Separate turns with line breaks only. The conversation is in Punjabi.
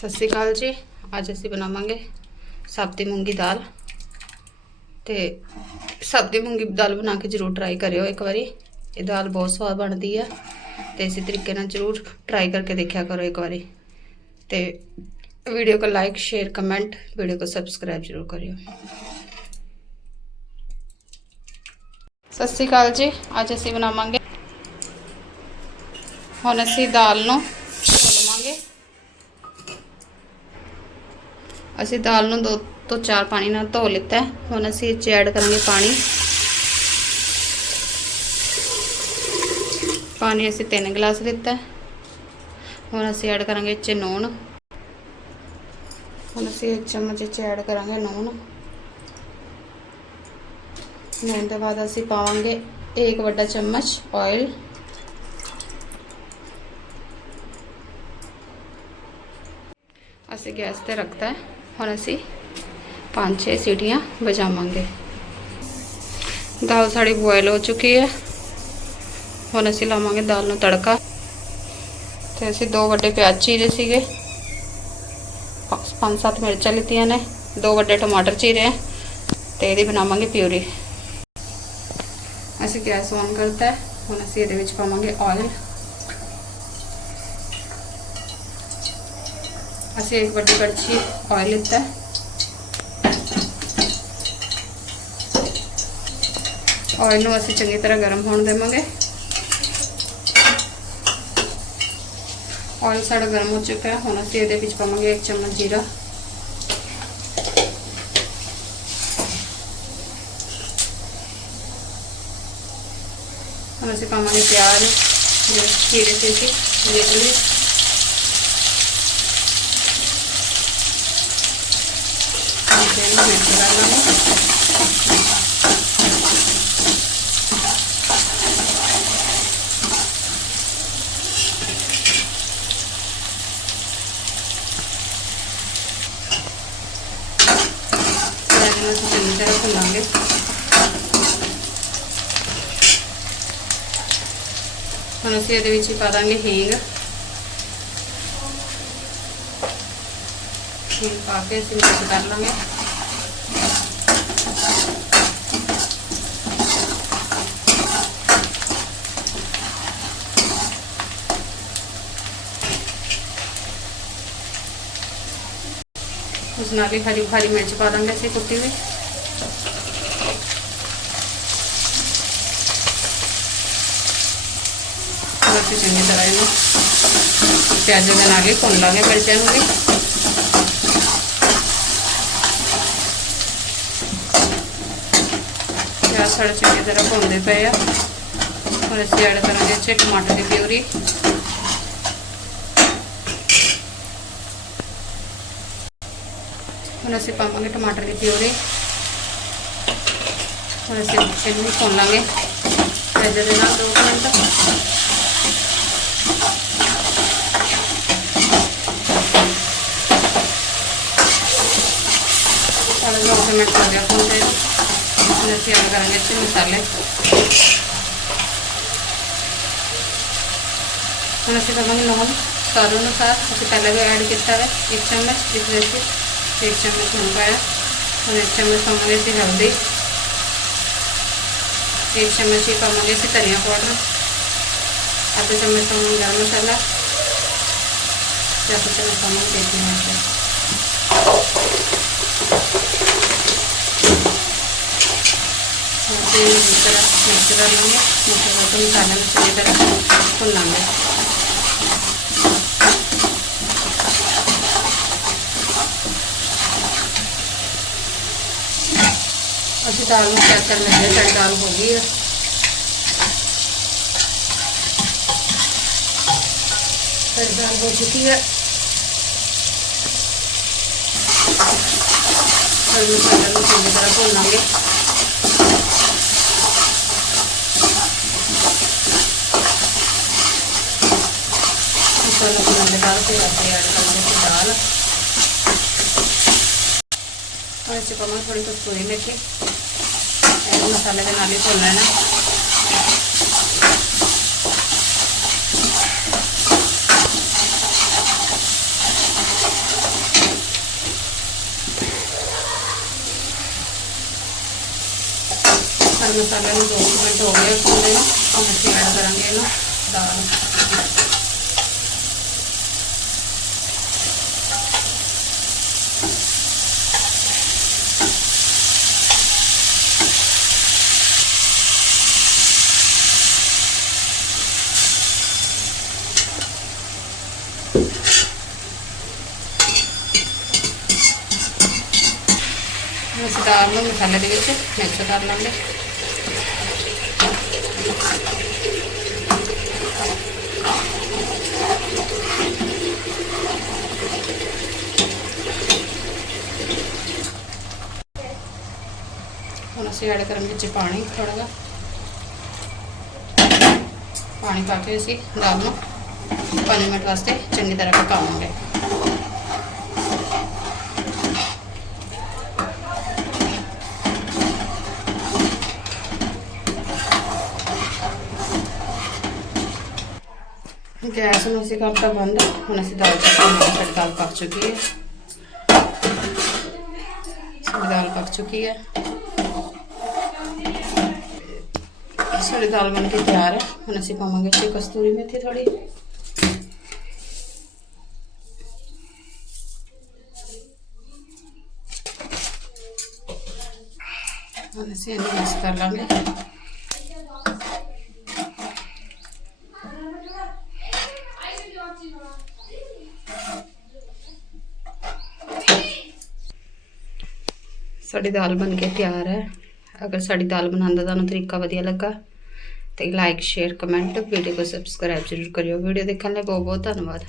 ਸਤਿ ਸ਼੍ਰੀ ਅਕਾਲ ਜੀ। ਅੱਜ ਅਸੀਂ ਬਣਾਵਾਂਗੇ ਸਾਬਤੀ ਮੂੰਗੀ ਦਾਲ। ਤੇ ਦੀ ਮੂੰਗੀ ਦਾਲ ਬਣਾ ਕੇ ਜਰੂਰ ਟਰਾਈ ਕਰਿਓ ਇੱਕ ਵਾਰੀ। ਇਹ ਦਾਲ ਬਹੁਤ ਸਵਾਦ ਬਣਦੀ ਆ ਤੇ ਇਸੇ ਤਰੀਕੇ ਨਾਲ ਜਰੂਰ ਟਰਾਈ ਕਰਕੇ ਦੇਖਿਆ ਕਰੋ ਇੱਕ ਵਾਰੀ। ਤੇ ਵੀਡੀਓ को ਲਾਈਕ ਸ਼ੇਅਰ ਕਮੈਂਟ ਵੀਡੀਓ को ਸਬਸਕ੍ਰਾਈਬ ਜਰੂਰ ਕਰਿਓ। ਸਤਿ ਸ਼੍ਰੀ ਅਕਾਲ ਜੀ। ਅੱਜ ਅਸੀਂ ਬਣਾਵਾਂਗੇ ਹੁਣ ਅਸੀਂ ਦਾਲ ਨੂੰ ਅਸੀਂ ਦਾਲ ਨੂੰ ਦੋ ਤੋਂ ਚਾਰ ਪਾਣੀ ਨਾਲ ਧੋ ਲਿੱਤਾ ਹੁਣ ਅਸੀਂ ਇਹ 'ਚ ਐਡ ਕਰਾਂਗੇ ਪਾਣੀ। ਪਾਣੀ ਅਸੀਂ 3 ਗਲਾਸ ਲਿੱਤਾ ਹੁਣ ਅਸੀਂ ਐਡ ਕਰਾਂਗੇ ਇਹ 'ਚ ਨੂਣ। ਹੁਣ ਅਸੀਂ ਇੱਕ ਚਮਚ ਇਹ 'ਚ ਐਡ ਕਰਾਂਗੇ ਨੂਣ। ਨੂਣ ਦੇ ਬਾਅਦ ਅਸੀਂ ਪਾਵਾਂਗੇ ਇੱਕ ਵੱਡਾ ਚਮਚ ਆਇਲ ਅਸੀਂ ਗੈਸ ਤੇ ਰੱਖਤਾ ਹੈ। ਹੁਣ ਅਸੀਂ ਪੰਜ ਛੇ ਸੀਟੀਆਂ ਵਜਾਵਾਂਗੇ। ਦਾਲ ਸਾਡੀ ਬੋਇਲ ਹੋ ਚੁੱਕੀ ਹੈ। ਹੁਣ ਅਸੀਂ ਲਾਵਾਂਗੇ ਦਾਲ ਨੂੰ ਤੜਕਾ। ਤੇ ਅਸੀਂ ਦੋ ਵੱਡੇ ਪਿਆਜ਼ ਚੀਰੇ ਸੀਗੇ। ਪੰਜ ਸੱਤ ਮਿਰਚਾਂ ਲਿੱਤੀਆਂ ਨੇ। ਦੋ ਵੱਡੇ ਟਮਾਟਰ ਚੀਰੇ ਹੈ ਤੇ ਇਹਦੀ ਬਣਾਵਾਂਗੇ ਪਿਊਰੀ। ਅਸੀਂ ਗੈਸ ਔਨ ਕਰਤਾ ਹੁਣ ਅਸੀਂ ਇਹਦੇ ਵਿੱਚ ਪਾਵਾਂਗੇ ਆਇਲ ਅਸੀਂ ਇੱਕ ਵੱਡੀ ਕੜਛੀ ਆਇਲ ਲਿੱਤਾ ਹੈ ਆਇਲ ਨੂੰ ਅਸੀਂ ਚੰਗੀ ਤਰ੍ਹਾਂ ਗਰਮ ਹੋਣ ਦੇਵਾਂਗੇ ਆਇਲ ਸਾਡਾ ਗਰਮ ਹੋ ਚੁੱਕਾ ਹੈ ਹੁਣ ਅਸੀਂ ਇਹਦੇ ਵਿੱਚ ਪਾਵਾਂਗੇ ਇੱਕ ਚਮਚ ਜੀਰਾ ਹੁਣ ਅਸੀਂ ਪਾਵਾਂਗੇ ਪਿਆਜ਼ ਜਿਹੜੇ ਚੀਰੇ ਸੀ ਸੀ ਲਿਟਲੀ ਨੂੰ ਅਸੀਂ ਚੰਗੀ ਤਰ੍ਹਾਂ ਭੁੰਨਾਂਗੇ ਹੁਣ ਅਸੀਂ ਇਹਦੇ ਵਿੱਚ ਹੀ ਪਾ ਦਾਂਗੇ ਹੀਂਗ ਹੀਂਗ ਪਾ ਕੇ ਅਸੀਂ ਮਿਕਸ ਕਰ ਲਾਂਗੇ ਉਸ ਨਾਲ ਹੀ ਹਰੀ ਹਰੀ ਮਿਰਚ ਪਾ ਦਾਂਗੇ ਅਸੀਂ ਕੁੱਟੀ ਹੋਈ ਅਸੀਂ ਚੰਗੀ ਤਰ੍ਹਾਂ ਇਹਨੂੰ ਪਿਆਜ਼ਾਂ ਦੇ ਨਾਲ ਹੀ ਭੁੰਨ ਲਾਂਗੇ ਮਿਰਚਾਂ ਨੂੰ ਵੀ। ਪਿਆਜ਼ ਸਾਡੇ ਚੰਗੀ ਤਰ੍ਹਾਂ ਭੁੰਨਦੇ ਪਏ ਆ। ਹੁਣ ਅਸੀਂ ਐਡ ਕਰਾਂਗੇ ਇੱਥੇ ਟਮਾਟਰ ਦੀ ਪਿਊਰੀ। ਹੁਣ ਅਸੀਂ ਪਾਵਾਂਗੇ ਟਮਾਟਰ ਦੀ ਪਿਊਰੀ। ਹੁਣ ਅਸੀਂ ਇਹਨੂੰ ਭੁੰਨ ਲਾਂਗੇ। ਪਿਆਜ਼ਾਂ ਦੇ ਨਾਲ 2 ਮਿੰਟ। मिनट को देखो इसमें शेयर करेंगे अच्छे भी మనకి తగ్గని లవం एक चम्मच ఇట్లేసి एक चम्मच నిమ్మకాయ और एक चम्मच कमले हल्दी एक चम्मच ही कमले धनिया पाउडर आधा चम्मच कमल गरम मसाला आधा चम्मच कमल देती है కొంచెం ఈ ధర మసరాలోనే अभी दाल में क्या कर लेंगे तड़ दाल होगी तड़ दाल हो चुकी है। और तरह भून लेंगे। इसमें अपने ऐड कर लेंगे दाल और इसे को हमें थोड़ी कस्तूरी मेथी मसाले के नाल ही भुन लेना हर मसाले में दो मिनट हो गए भुनने और ऐड करा दाल ਐਡ ਕਰਾਂਗੇ ਇਹਨੂੰ ਦਾਲ ਹੁਣ ਅਸੀਂ ਦਾਲ ਨੂੰ ਮਸਾਲੇ ਦੇ ਵਿੱਚ ਮਿਕਸ ਕਰ ਲਾਂਗੇ ਹੁਣ ਅਸੀਂ ਐਡ ਕਰਾਂਗੇ ਵਿੱਚ ਪਾਣੀ ਥੋੜਾ ਜਿਹਾ ਪਾਣੀ ਪਾ ਕੇ ਅਸੀਂ ਦਾਲ ਨੂੰ 5 ਮਿੰਟ ਵਾਸਤੇ ਚੰਗੀ ਤਰ੍ਹਾਂ ਪਕਾਵਾਂਗੇ गैस नसी का आपका बंद नसी दाल दाल पक चुकी है दाल पक चुकी है सारी दाल बन के तैयार है हम असी पावे फिर कस्तूरी मेथी थोड़ी हम मिक्स कर लेंगे ਸਾਡੀ ਦਾਲ ਬਣ ਕੇ ਤਿਆਰ ਹੈ। ਅਗਰ ਸਾਡੀ ਦਾਲ ਬਣਾਉਣ ਦਾ ਤੁਹਾਨੂੰ ਤਰੀਕਾ ਵਧੀਆ ਲੱਗਾ ਤੇ ਲਾਈਕ ਸ਼ੇਅਰ ਕਮੈਂਟ ਵੀਡੀਓ ਨੂੰ ਸਬਸਕ੍ਰਾਈਬ ਜ਼ਰੂਰ ਕਰਿਓ। ਵੀਡੀਓ ਦੇਖਣ ਲਈ ਬਹੁਤ ਬਹੁਤ ਧੰਨਵਾਦ।